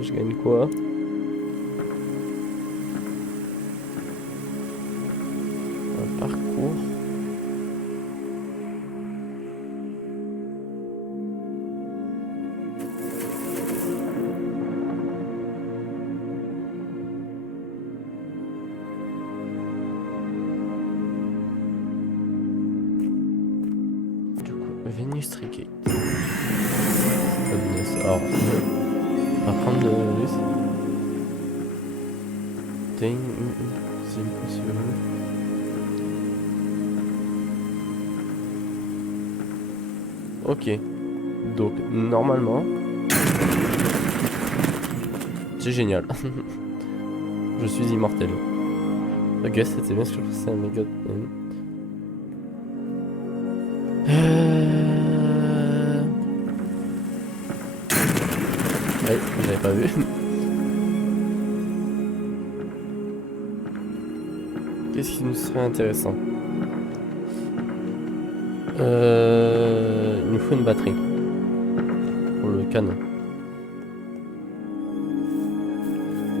Je gagne quoi? Un parcours. Du coup, Venus Trigate. Goodness. Alors, on va prendre de risque. Thing, c'est impossible. Ok. Donc, normalement, c'est génial. Je suis immortel. Ok, c'était bien ce que je pensais à mes gars. Ouais, j'avais pas vu. Qu'est-ce qui nous serait intéressant? Il nous faut une batterie pour le canon.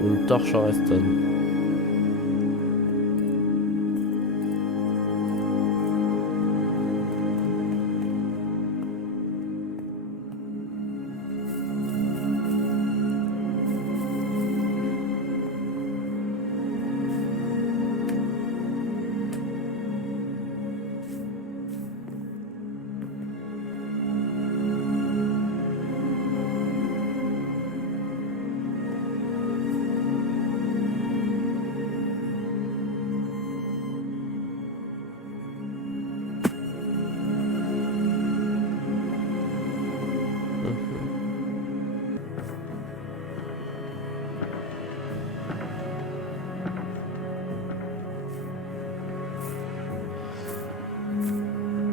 Une torche en redstone.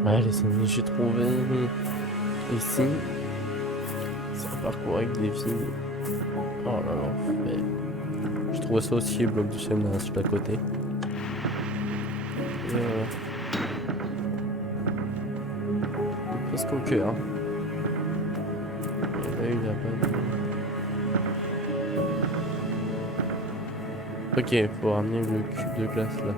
Ouais, les ennemis que j'ai trouvé ici. C'est un parcours avec des villes. Oh là là, mais je trouvais ça aussi, le bloc du Semna sur la côté. Presque au cœur. Et là, il a pas de... Ok, faut ramener le cube de glace là.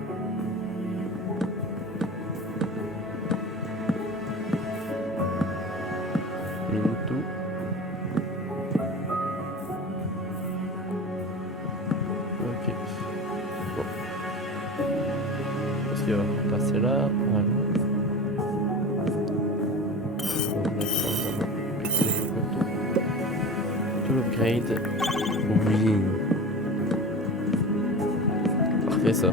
Mintou. Ok. Bon. Parce qu'il va passer là. Voilà. On va mettre ça dans un petit photo. To upgrade. Oui. Parfait ça.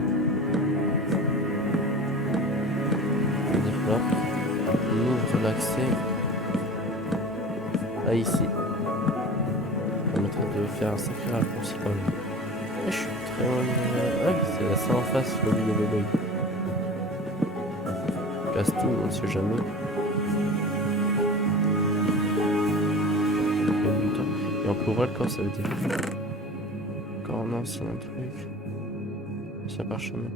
On ouvre l'accès à ici. Ça permettrait de faire un sacré raccourci quand même. Et je suis très loin de... Ah, c'est là, ça en face, le billet de l'œil. Casse tout, on ne sait jamais. Et on peut ouvrir le corps, ça veut dire. Encore non, c'est un truc. C'est parchemin.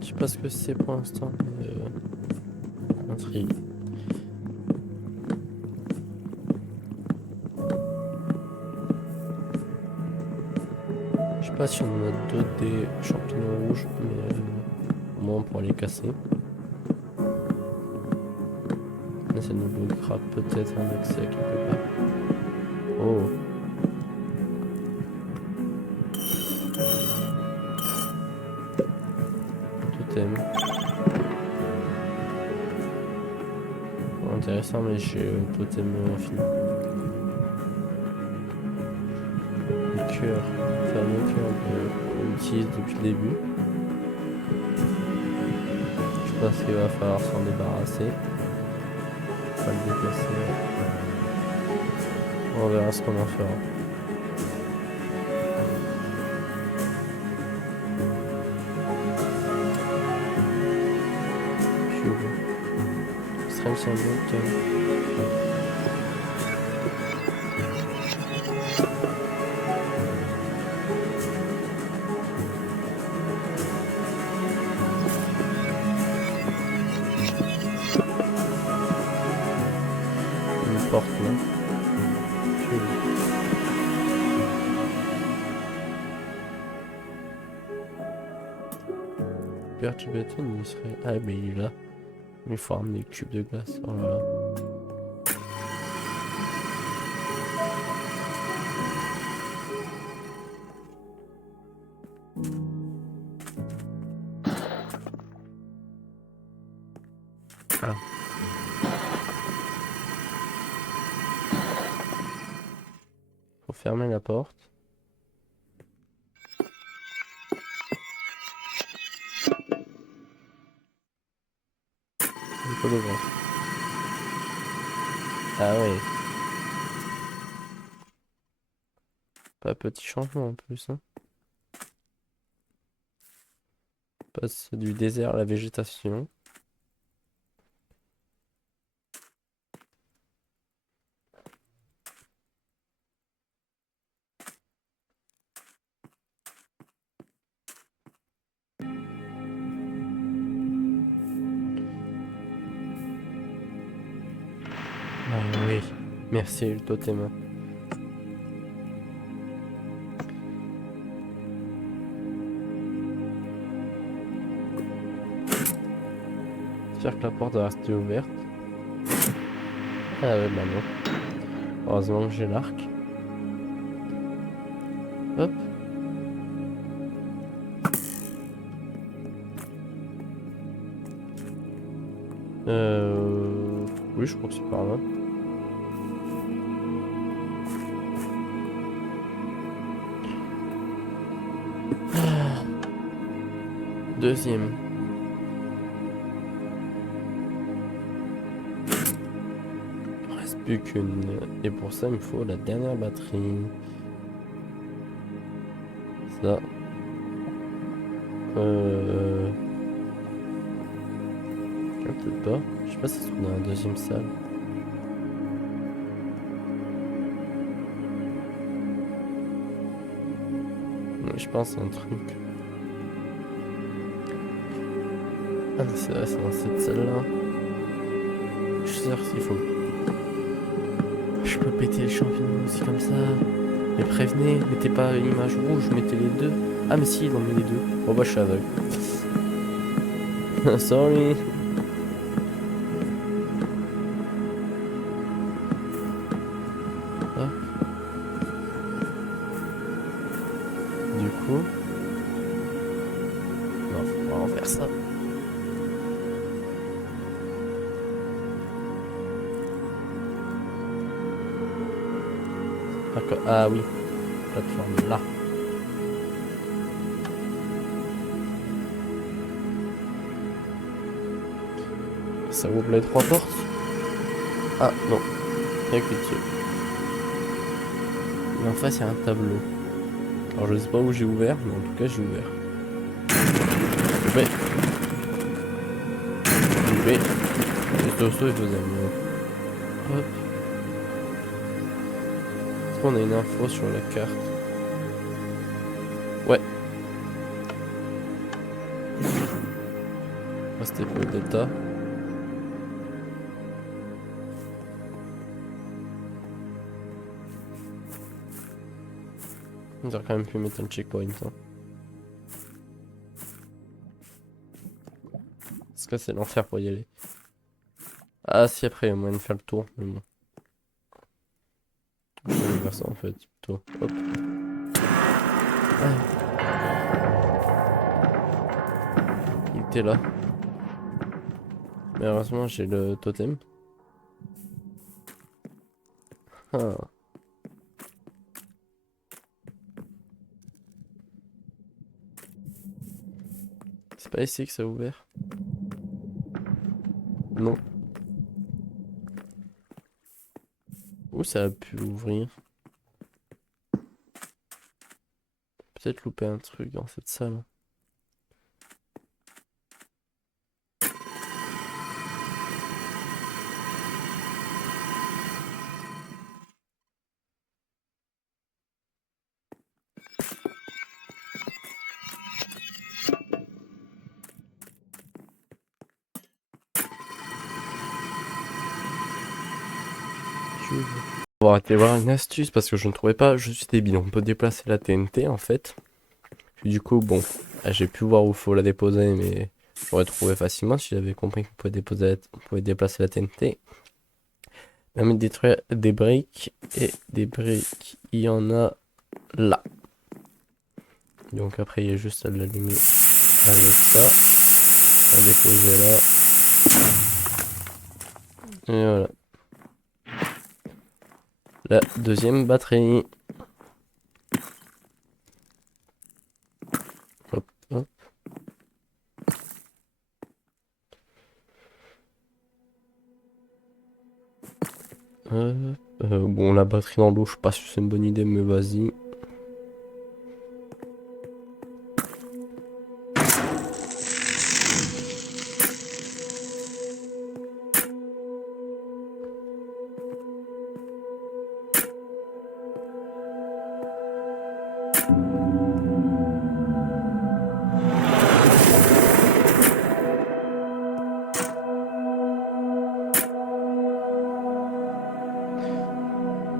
Je sais pas ce que c'est pour l'instant. Intrigue. Je sais pas si on a d'autres des champignons rouges, mais au moins on pourra les casser. Mais ça nous bloquera peut-être un accès quelque part. Oh. Totem. Bon, intéressant, mais j'ai un totem infini. Le cœur. Le fameux cœur qu'on utilise depuis le début. Je pense qu'il va falloir s'en débarrasser. Pas le déplacer. On verra ce qu'on en fera. Strange symbol. porte, non? Oui. Perturbaton, il serait... Ah, mais il est là. Il faut ramener le cube de glace. Oh là là. Ah. Faut fermer la porte. Il faut l'ouvrir. Ah ouais. Pas petit changement en plus, hein. Passe du désert à la végétation. Ah oui. Merci le totem. J'espère que la porte va rester ouverte. Ah ouais, bah non. Heureusement que j'ai l'arc. Hop. Oui, je crois que c'est par là. Deuxième. Il ne reste plus qu'une. Et pour ça, il me faut la dernière batterie. Ça. Peut-être pas. Je sais pas si c'est dans la deuxième salle. Ouais, je pense à un truc. Ah, mais c'est vrai, c'est dans cette salle-là. Je suis sûr qu'il faut. Je peux péter les champignons aussi comme ça. Mais prévenez, mettez pas une image rouge, mettez les deux. Ah, mais si, ils ont mis les deux. Bon, bah, je suis aveugle. Sorry. Hop. Du coup. Non, faut vraiment faire ça. Ah oui, plateforme là. Ça ouvre les trois portes. Ah non, il n'y a qu'une seule. Mais en face, il y a un tableau. Alors je sais pas où j'ai ouvert, mais en tout cas j'ai ouvert. Loupé. Loupé. C'est Tosto et vos amis. Hop. Est-ce qu'on a une info sur la carte? Ouais. Ah, c'était pour le delta. On aurait quand même pu mettre un checkpoint. Hein. Parce que c'est l'enfer pour y aller. Ah si, après il y a moyen de faire le tour, mais bon. Je vais faire ça en fait, plutôt. Hop. Ah. Il était là. Mais heureusement j'ai le totem. Ah. C'est pas ici que ça a ouvert? Non. Où ça a pu ouvrir? Peut-être louper un truc dans cette salle. YouTube. On va arrêter voir une astuce parce que je ne trouvais pas. Je suis débile. On peut déplacer la TNT en fait. Puis du coup, bon, j'ai pu voir où faut la déposer, mais j'aurais trouvé facilement si j'avais compris qu'on pouvait on pouvait déplacer la TNT. Même détruire des briques et des briques. Il y en a là. Donc après, il y a juste à l'allumer avec ça. À déposer là. Et voilà. La deuxième batterie. Hop, hop. Bon, la batterie dans l'eau, je sais pas si c'est une bonne idée, mais vas-y.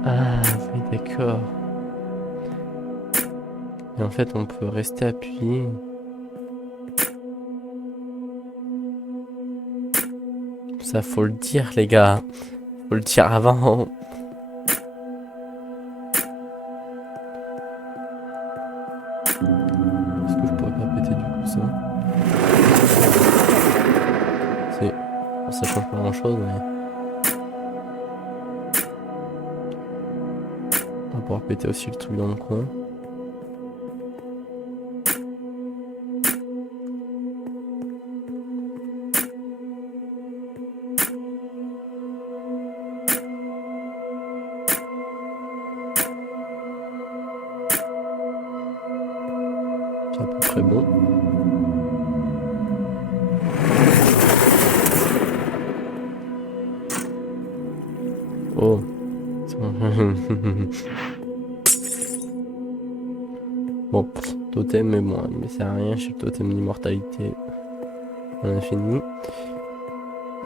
Ah, oui, d'accord. Et en fait, on peut rester appuyé. Ça, faut le dire, les gars. Faut le dire avant. Est-ce que je pourrais pas péter du coup ça? C'est... bon, ça change pas grand-chose, mais... on va pouvoir péter aussi le truc dans le coin. C'est à peu près bon. Oh. Bon, totem, mais bon, mais c'est rien, je suis le totem d'immortalité à l'infini.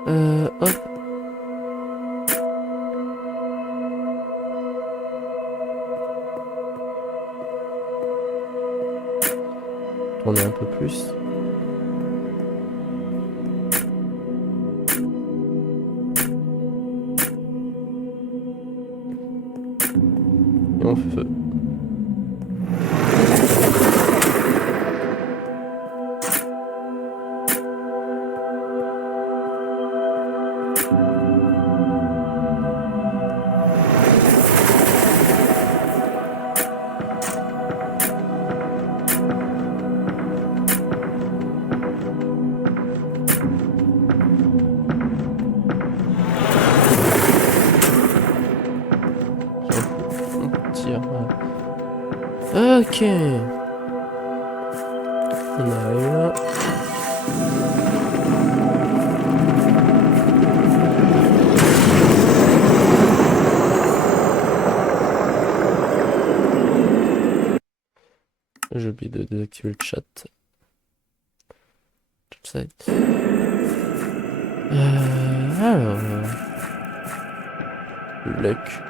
Hop. Tourner un peu plus. Et on feu. Ok. On arrive là. J'ai oublié de désactiver le chat. Alors... luck.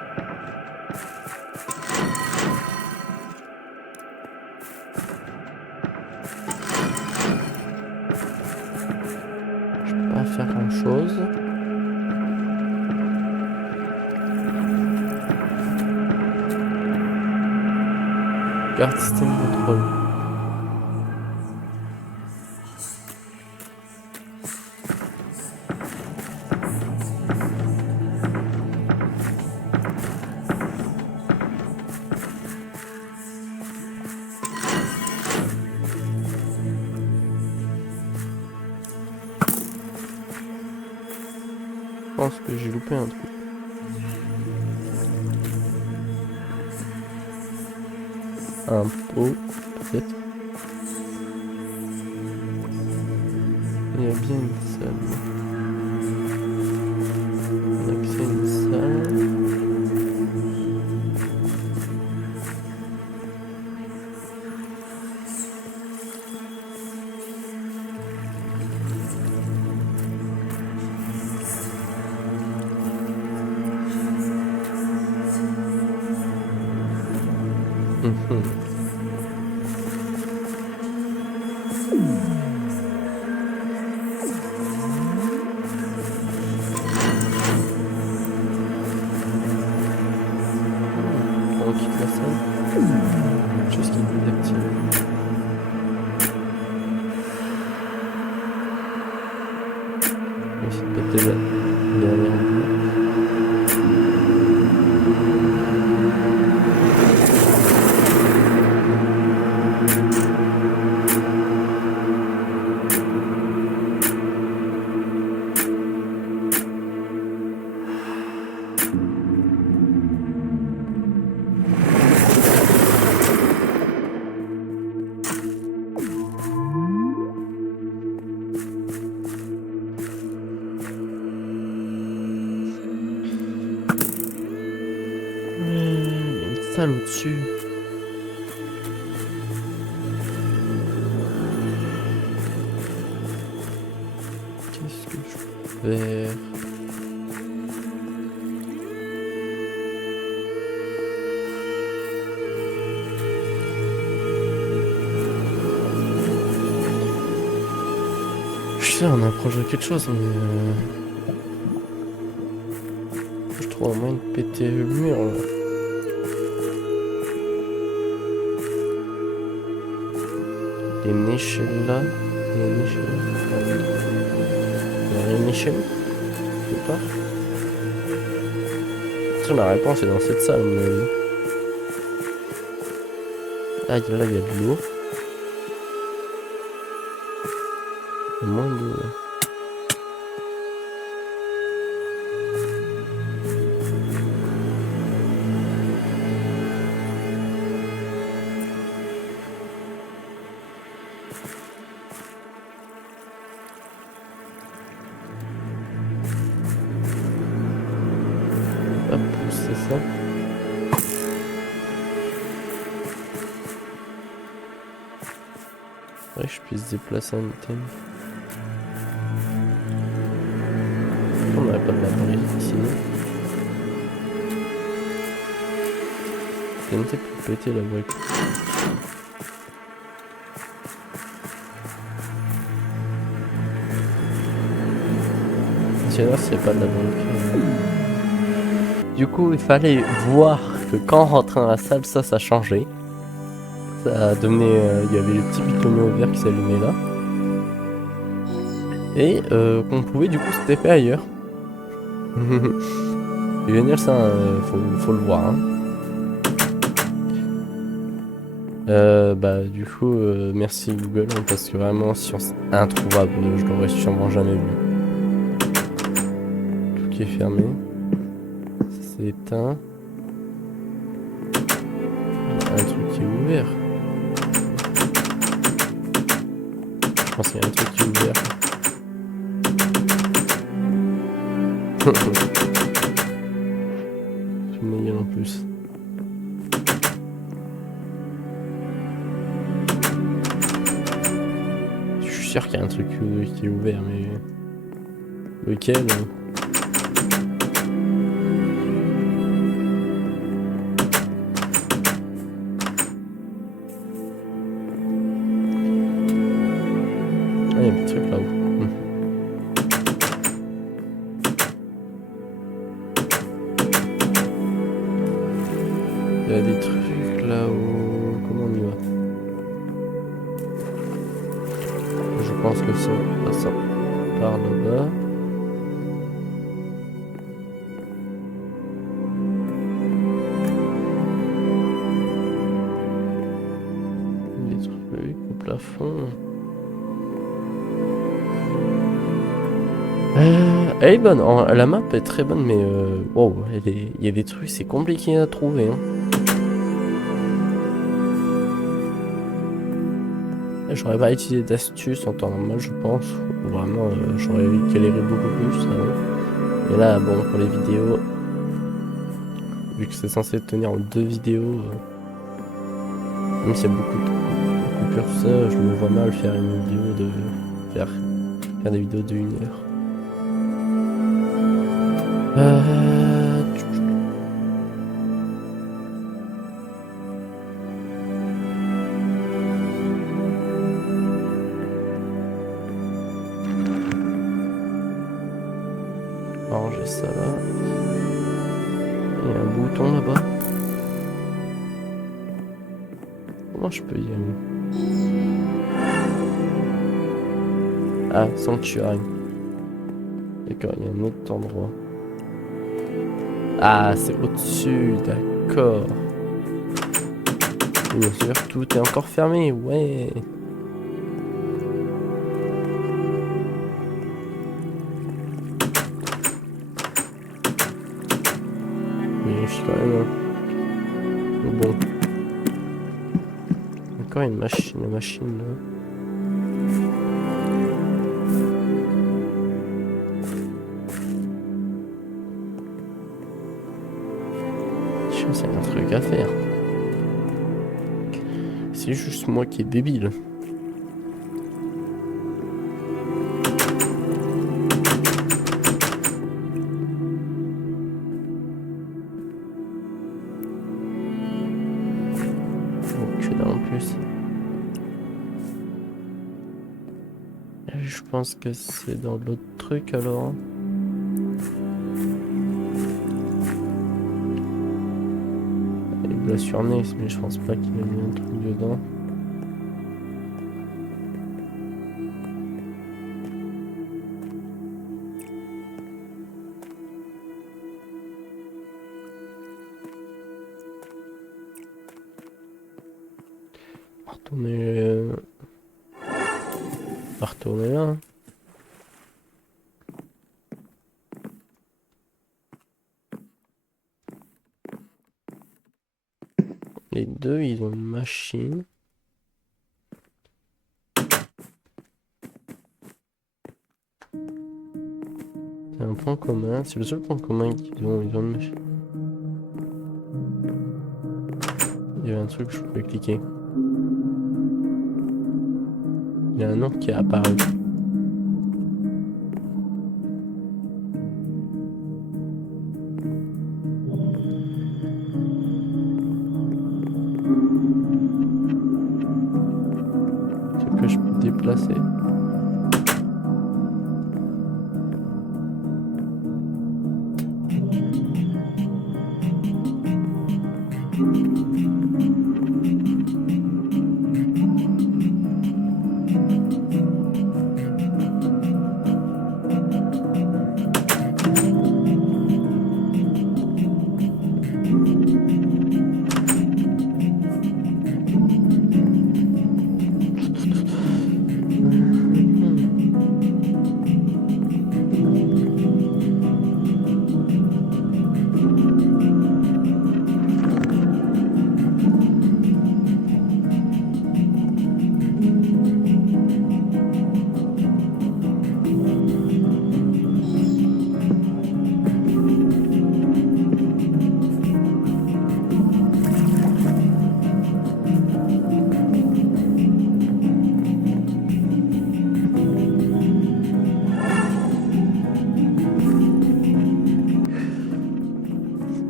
Je peux pas faire grand chose. Carte système contrôle. Je pense que j'ai loupé un truc. Un pot, peut-être. Il y a bien une salle. Accès à une salle. Mhm. On quitte la salle. Quelque chose qui est désactivé. Mais c'est peut-être déjà dernière boucle. Il y a une salle au-dessus. Qu'est-ce que je peux faire? Je sais, on approche de quelque chose, mais je trouve un moyen de péter le mur là. Il y a une échelle là. Il y a une échelle là. Il y a une échelle quelque part. Tiens, la réponse est dans cette salle, à mon avis. Ah, là, il y a de l'eau. Il y a moins d'eau là. Hop, c'est ça. Faudrait que je puisse déplacer un item. On n'aurait pas de la brique ici. C'est une tête pour péter la brique. Tiens, là, c'est pas de la brique. Du coup, il fallait voir que quand on rentrait dans la salle, ça changeait. Ça donnait, il y avait le petit bitonio vert qui s'allumait là. Et qu'on pouvait du coup se taper ailleurs. C'est génial ça, faut le voir. Hein. Bah du coup, merci Google, hein, parce que vraiment, science introuvable, je l'aurais sûrement jamais vu. Tout qui est fermé. C'est éteint. Il y a un truc qui est ouvert. Je pense qu'il y a un truc qui est ouvert. C'est meilleur en plus. Je suis sûr qu'il y a un truc qui est ouvert, mais lequel? Ah, il y a un petit truc là-haut. Il y a des trucs là-haut. Comment on y va? Je pense que c'est passant par là-bas. Des trucs au plafond. Elle est bonne, la map est très bonne, mais wow, il y a des trucs, c'est compliqué à trouver. Hein. J'aurais pas utilisé d'astuces en temps normal, je pense. Vraiment, j'aurais galéré beaucoup plus. Et là, bon, pour les vidéos, vu que c'est censé tenir en 2 vidéos, même s'il y a beaucoup de coupures, tout ça, je me vois mal faire une vidéo de. faire des vidéos de 1 heure. Ranger ça là. Il y a un bouton là-bas. Comment je peux y aller? Ah, sanctuary. D'accord, il y a un autre endroit. Ah, c'est au-dessus, d'accord. Et bien sûr, tout est encore fermé, ouais. Vérifie quand même. Mais bon. Encore une machine, la machine là. Je pense qu'il y a un truc à faire. C'est juste moi qui est débile. En plus. Je pense que c'est dans l'autre truc alors. Il doit surner, mais je pense pas qu'il a mis un truc dedans. Retourner là. Hein. Les deux, ils ont une machine. C'est un point commun. C'est le seul point commun qu'ils ont. Ils ont une machine. Il y avait un truc que je pouvais cliquer. Il y a un nom qui est apparu. Ce que je peux déplacer.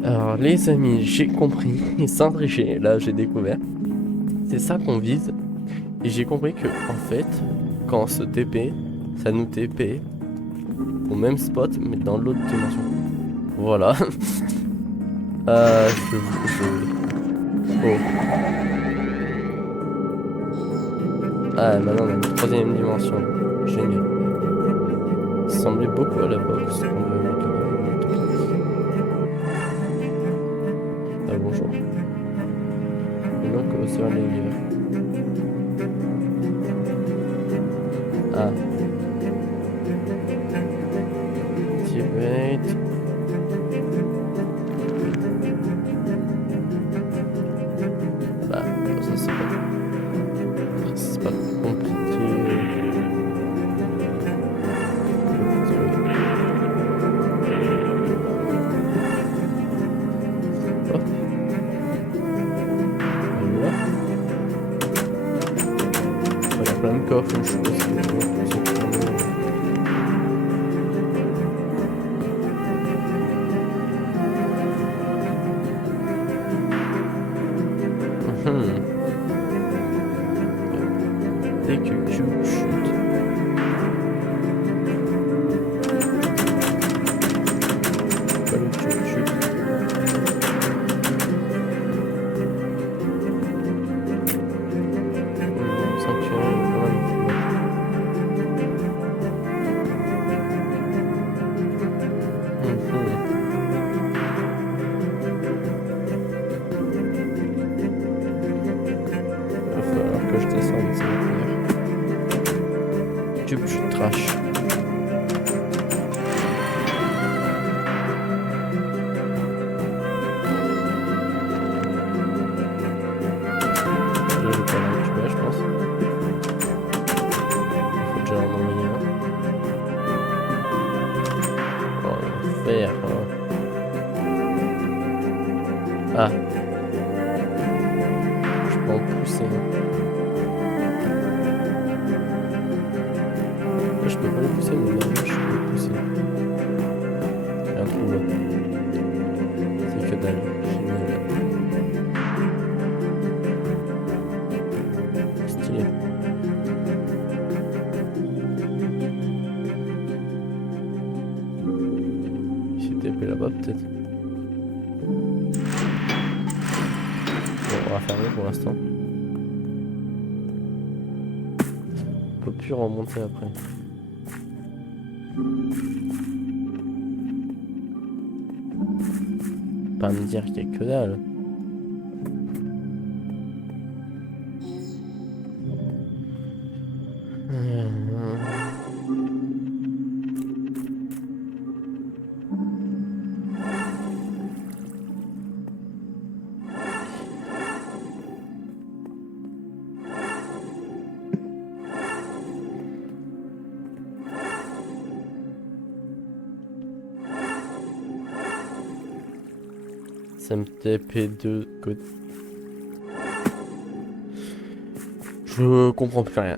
Alors les amis, j'ai compris, sans tricher, là j'ai découvert. C'est ça qu'on vise. Et j'ai compris que en fait, quand on se TP, ça nous TP au même spot mais dans l'autre dimension. Voilà. Oh. Ah maintenant on a une troisième dimension. Génial. Ça ressemblait beaucoup à la box qu'on veut mettre là. Ah bonjour. Et donc on va se faire les gars. Ah. Activate. Bah, ça c'est pas compliqué. Hop. Voilà. Il y a plein de coffres, je sais pas si dès que Q chute. crash. Je vais pas le récupérer, je pense. Il faut déjà en envoyer un. Oh, l'enfer. Ah. Je peux en pousser. Là, je peux pas le pousser, mais là, je peux le pousser. Il y a un trou là. C'est que dalle. Génial. Stylé. Il s'est TP là-bas peut-être. Bon, on va fermer pour l'instant. On peut plus remonter après. Pas me dire qu'il y a que dalle. SMTP2 code. Je comprends plus rien.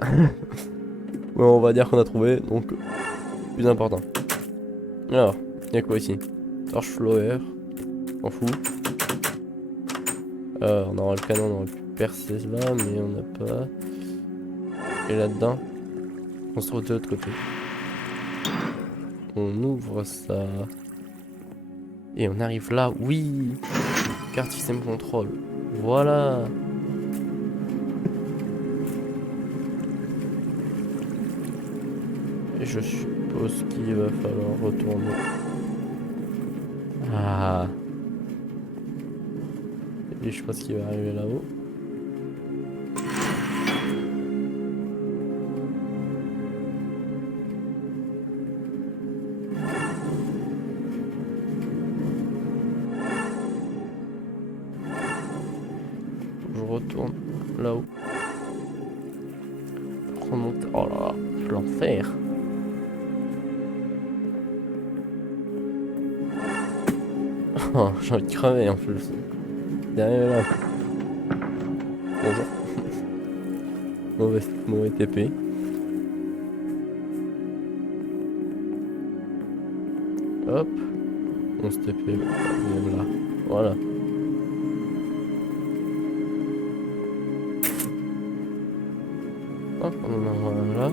Bon, on va dire qu'on a trouvé, donc plus important. Alors, il y a quoi ici? Torche flower. On fout. On aura le canon, on aurait pu percer là, mais on n'a pas. Et là-dedans, on se trouve de l'autre côté. On ouvre ça. Et on arrive là, oui. Carte système contrôle. Voilà. Et je suppose qu'il va falloir retourner. Ah. Et je pense qu'il va arriver là-haut. Je retourne là-haut. Remonter. Oh là là, l'enfer. Oh, j'ai envie de crever en plus. Derrière là. Bonjour. Mauvais TP. Hop. On se TP même là. Voilà. Hop, on en envoie un là.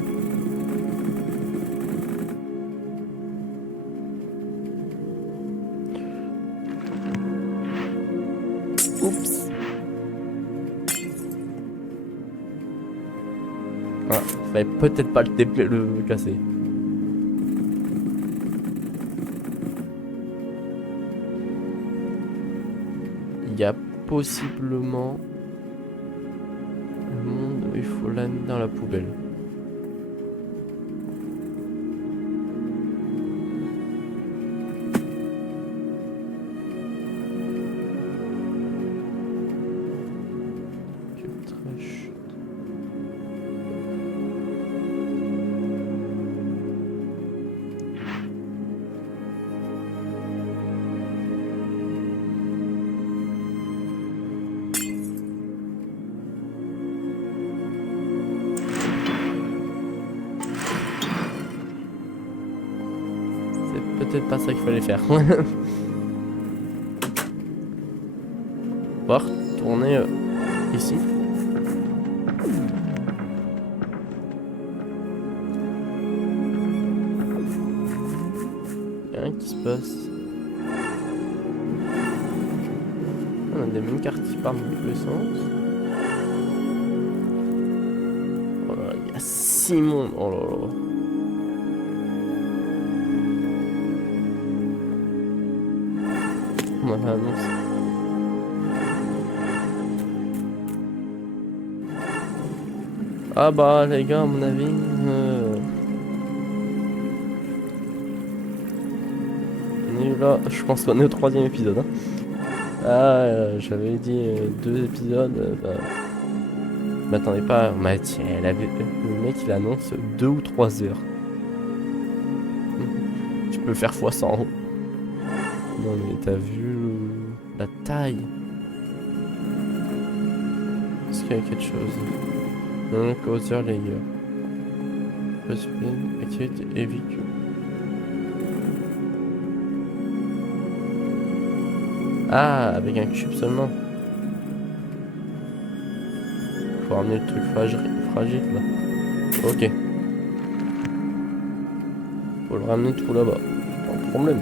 Oups. Ah, fallait peut-être pas le TP, le casser. Il y a possiblement un monde où il faut l'amener dans la poubelle. Peut-être pas ça qu'il fallait faire. On va retourner ici. Il y a rien qui se passe. On a des mêmes cartes qui partent dans tous les sens. Oh là là, il y a 6 mondes. Oh là là. On m'avait annoncé. Ah bah les gars, à mon avis, là, je pense qu'on est au 3e épisode. Hein. Ah, j'avais dit 2 épisodes. M'attendez pas. Tiens, le mec il annonce 2 ou 3 heures. Tu peux faire x100. Non mais t'as vu la taille. Est-ce qu'il y a quelque chose? Non, causeur layer. Possible, activité et véhicule. Ah, avec un cube seulement. Faut ramener le truc fragile là. Ok. Faut le ramener tout là-bas. Pas de problème.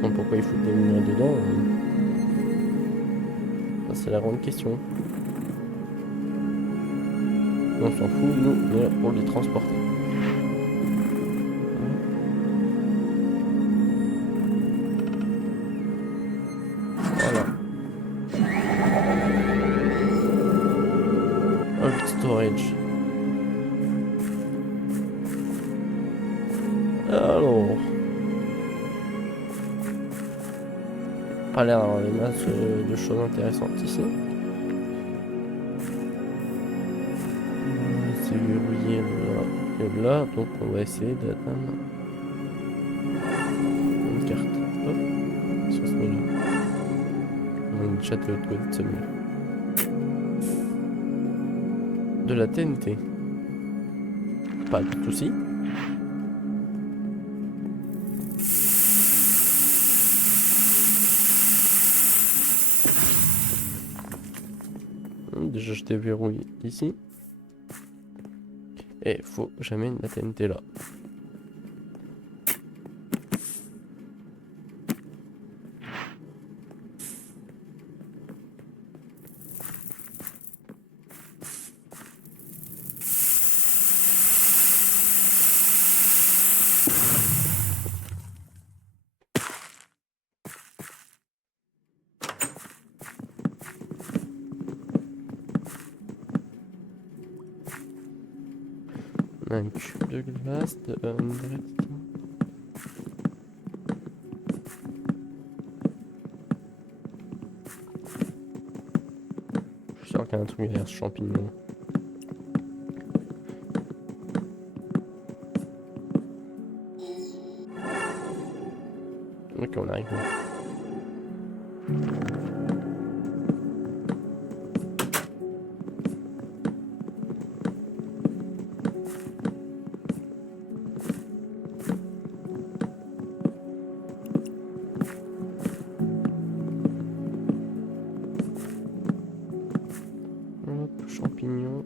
Donc pourquoi il faut des minerais dedans Ça c'est la grande question. On s'en fout, nous, on est là pour les transporter. Voilà. Hold storage. Alors. Pas l'air d'avoir des masses de choses intéressantes ici. C'est verrouillé là et là, donc on va essayer d'atteindre une carte. Hop, sur ce mur-là. On a une chatte de l'autre côté de ce mur. De la TNT. Pas de soucis. Déjà je déverrouille ici. Et faut que j'amène la TNT là. On a un cube de glace de je suis sûr qu'il y a un truc derrière ce champignon. Ok, on arrive. Hop, champignons.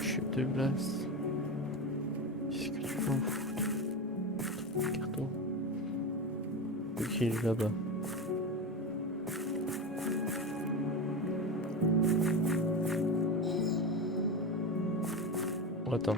Chute de glace. Qu'est-ce que tu m'en fous? Carton. Ok, il est là-bas. Attends.